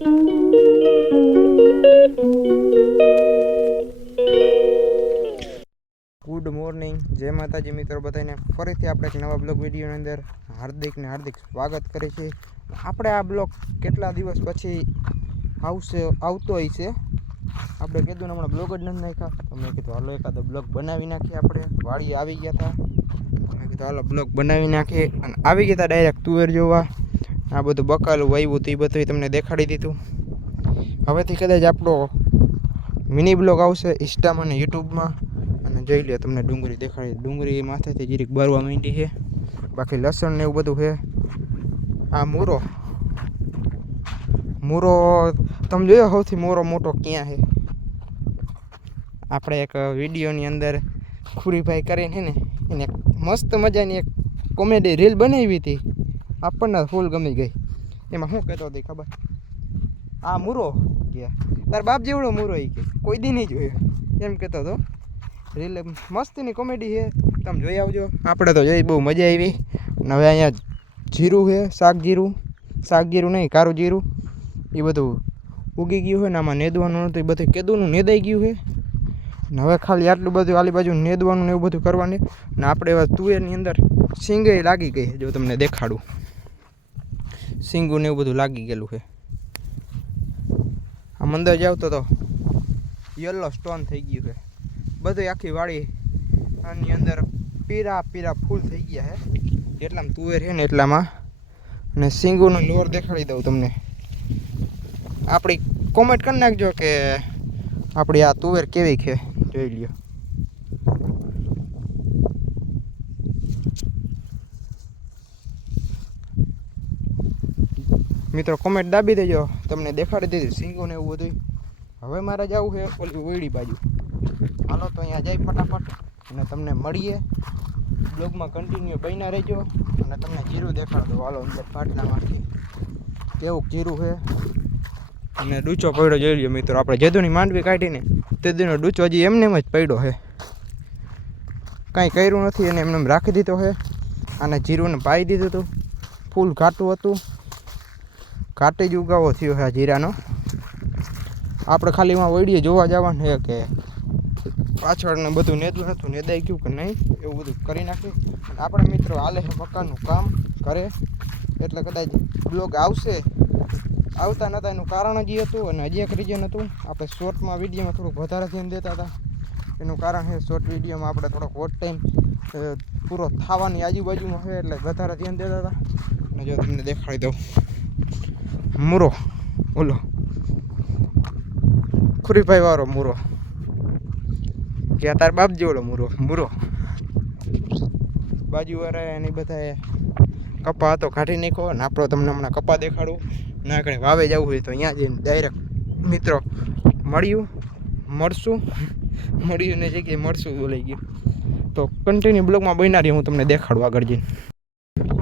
Good morning, જય માતાજી મિત્રો બધાને ફરીથી આપણે એક નવા બ્લોગ વિડીયોની અંદર હાર્દિક સ્વાગત કરીએ છીએ. આપણે આ બ્લોગ કેટલા દિવસ પછી આવતો હોય છે. આપણે કીધું ને હમણાં બ્લોગ જ નથી નાખ્યા, તો મેં કીધું હાલો એકાદો બ્લોગ બનાવી નાખીએ. આપણે વાડીએ આવી ગયા હતા, મેં કીધું હાલો બ્લોગ બનાવી નાખીએ. અને આવી ગયા હતા ડાયરેક્ટ તુવેર જોવા. આ બધું બકાલું વાવ્યું હતું એ બધું તમને દેખાડી દીધું. હવેથી કદાચ આપણો મિની બ્લોગ આવશે ઇન્સ્ટામાં અને યુટ્યુબમાં. અને જોઈ લે, તમને ડુંગળી દેખાડી. ડુંગળી માથેથી જીરીક બરવા માંડી છે, બાકી લસણ ને એવું બધું છે. આ મૂરો તમે જોયો સૌથી મોટો ક્યાં છે? આપણે એક વિડીયોની અંદર ખુરીભાઈ કરીને છે ને, એને મસ્ત મજાની એક કોમેડી રીલ બનાવી હતી, આપણને ફૂલ ગમી ગઈ. એમાં શું કહેતો હતી ખબર? આ મૂરો કે તાર બાપ જેવડો મૂરો એ કે કોઈ દી નહીં જોયો એમ કહેતો હતો. રીલ મસ્તીની કોમેડી છે, તમે જોઈ આવજો. આપણે તો જોઈ બહુ મજા આવી. અને હવે અહીંયા જીરું છે, શાક જીરું નહીં, કારું જીરું, એ બધું ઉગી ગયું છે ને. આમાં નેદવાનું નહોતું, એ બધું કેદુનું નેદાઈ ગયું છે. ને હવે ખાલી આટલું બધું આલી બાજુ નેદવાનું ને એવું બધું કરવાનું. ને આપણે એવા તુવેરની અંદર સિંગે લાગી ગઈ છે, જો તમને દેખાડું. સિંગું ને એવું બધું લાગી ગયેલું છે. આમ અંદર જાવ તો યલો સ્ટોન થઈ ગયું છે બધું. આખી વાડી આની અંદર પીરા ફૂલ થઈ ગયા છે. જેટલામાં તુવેર છે ને એટલામાં. અને સિંગુનો લોર દેખાડી દઉં તમને. આપણી કોમેન્ટ કરી નાખજો કે આપણી આ તુવેર કેવી છે, જોઈ લ્યો. મિત્રો કોમેન્ટ દાબી દેજો, તમને દેખાડી દીધી સિંગો ને એવું બધું. હવે મારે જવું છે ઓલી ઓયડી બાજુ. હાલો તો અહીંયા જઈ ફટાફટ અને તમને મળીએ. બ્લોગમાં કન્ટિન્યુ બન્યા રહેજો અને તમને જીરું દેખાડ દો. હાલો અંદર પાટલામાંથી કેવું જીરું છે. અને ડૂચો પડ્યો જોઈ લ્યો મિત્રો. આપણે જેદુની માંડવી કાઢીને તે દીનો ડૂચો હજી એમને જ પડ્યો છે, કાંઈ કર્યું નથી. એને એમને રાખી દીધો છે. અને જીરુંને પાઈ દીધું હતું, ફૂલ ઘાટું હતું. ઘાટી જ ઉગાવો થયો છે આ જીરાનો. આપણે ખાલી એમાં વડીએ જોવા જવાનું છે કે પાછળ ને બધું નેદું નહોતું, નેદાઈ ગયું કે નહીં, એવું બધું કરી નાખી. અને આપણે મિત્રો હાલે છે મકાનનું કામ કરે, એટલે કદાચ બ્લોગ આવતા નહોતા. એનું કારણ જ એ હતું. અને હજી એક રીઝન હતું, આપણે શોર્ટમાં વિડીયોમાં થોડુંક વધારે ધ્યાન દેતા હતા. એનું કારણ છે શોર્ટ વિડીયોમાં આપણે થોડોક વોચ ટાઈમ પૂરો થવાની આજુબાજુમાં છે, એટલે વધારે ધ્યાન દેતા હતા. અને જો તમને દેખાડી દઉં મૂરો, ઓલો ખુરીભાઈ વાળો મૂરો કે તાર બાપ જેવડો મૂરો. બાજુવાળા એની બધા કપા હતો કાઢી નાખો. ને આપણો તમને હમણાં કપા દેખાડું. ના કરે વાવે જવું હોય તો અહીંયા જઈને ડાયરેક્ટ મિત્રો મળશું ને જગ્યાએ મળશું બોલાઈ ગયું. તો કન્ટિન્યુ બ્લોગમાં બન્યા રહી, હું તમને દેખાડું આગળ જઈને.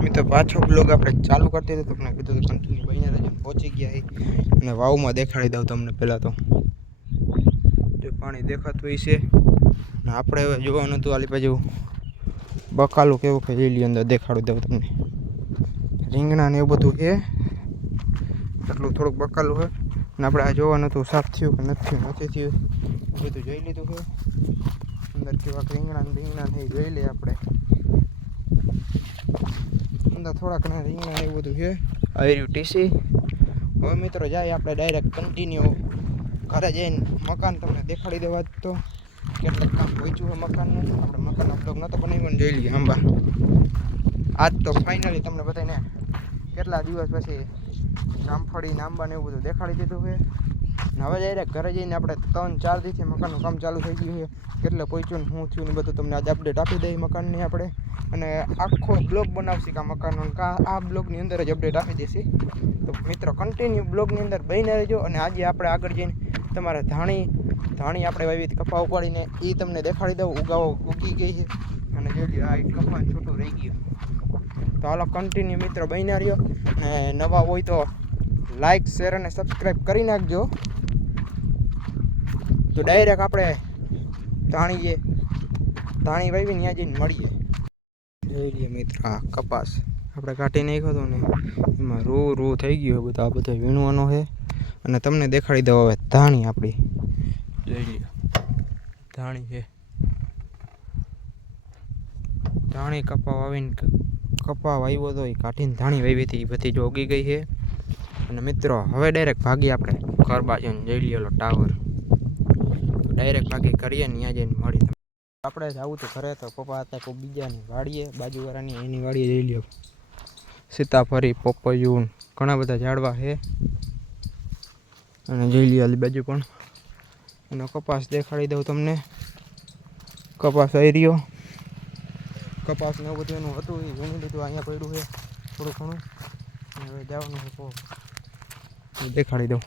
મિત્રો પાછો બ્લોગ આપણે ચાલુ કરતી હતી, તમને કીધું તો કન્ટિન્યુ બન્યા રહેજો. પહોંચી ગયા અને વાવમાં દેખાડી દઉં તમને. પહેલાં તો જો પાણી દેખાતું હોય છે. ને આપણે હવે જોવાનું હતું આલી બાજુ બકાલું કેવું કે લીલી અંદર દેખાડી દઉં તમને. રીંગણા ને એવું બધું છે, એટલું થોડુંક બકાલું છે. અને આપણે આ જોવાનું હતું સાફ થયું કે નથી થયું, બધું જોઈ લીધું છે. અંદર કેવા રીંગણા એ જોઈ લઈએ આપણે. અંદર થોડાક રીંગણા એવું બધું છે. આર્યું ટીસી. હવે મિત્રો જાય આપણે ડાયરેક્ટ કન્ટિન્યુ ઘરે જઈને મકાન તમને દેખાડી દેવા. તો કેટલાક કામ પહોંચ્યું છે મકાનનું. આપણે મકાનનો બ્લોગ નહોતો બનાવ્યો ને, જોઈ લઈએ આંબા. આજ તો ફાઇનલી તમને બધાને કેટલા દિવસ પછી જામફળી આંબા ને એવું બધું દેખાડી દીધું છે. ને હવે ડાયરેક્ટ ઘરે જઈને આપણે 3-4 દિવસથી મકાનનું કામ ચાલુ થઈ ગયું છે. કેટલે પહોંચ્યું ને શું થયું ને બધું તમને આજે અપડેટ આપી દઈએ મકાનની આપણે. અને આખો બ્લોગ બનાવશે કે આ મકાનનો, આ બ્લોગની અંદર જ અપડેટ આપી દેશે. તો મિત્રો કન્ટિન્યુ બ્લોગની અંદર બહીને રહેજો. અને આજે આપણે આગળ જઈને તમારે ધાણી આપણે વાવી કપા ઉપાડીને એ તમને દેખાડી દઉં. ઉગી ગઈ છે. અને જોઈ લો આ કપા છૂટું રહી ગયું. તો હાલો કન્ટિન્યુ મિત્રો બન્યા રહ્યો. અને નવા હોય તો લાઈક, શેર અને સબસ્ક્રાઈબ કરી નાખજો. તો ડાયરેક્ટ આપણે ધાણી વાવીને ત્યાં જઈને મળીએ. જોઈ લઈએ મિત્રો આ કપાસ આપણે કાઢી નાખ્યો હતો ને, એમાં રૂ થઈ ગયું. આ બધો વીણવાનો છે. અને તમને દેખાડી દઉં હવે ધાણી આપણી જોઈ લ્યો ધાણી છે ધાણી કપા વાવીને કપા વાવ્યો હતો એ કાઢીને ધાણી વાવી હતી એ બધી જો ઉગી ગઈ છે અને મિત્રો હવે ડાયરેક્ટ ભાગીએ આપણે ઘર બાજુને જોઈ લ્યો ટાવર ડાયરેક્ટ ભાગી કરીએ ને ત્યાં જઈને મળી તમે આપણે જવું તો ઘરે તો પપ્પા હતા કોઈ બીજાની વાડીએ બાજુવાળાની એની વાડીએ જોઈ લ્યો સીતાફળી પપૈયું ઘણા બધા ઝાડવા છે અને જોઈ લ્યો આલી બાજુ પણ એનો કપાસ દેખાડી દઉં તમને કપાસ આવી રહ્યો કપાસ ને એવું બધું એનું હતું એ ઘણું બધું અહીંયા પડ્યું છે થોડું ઘણું હવે જવાનું છે દેખાડી દઉં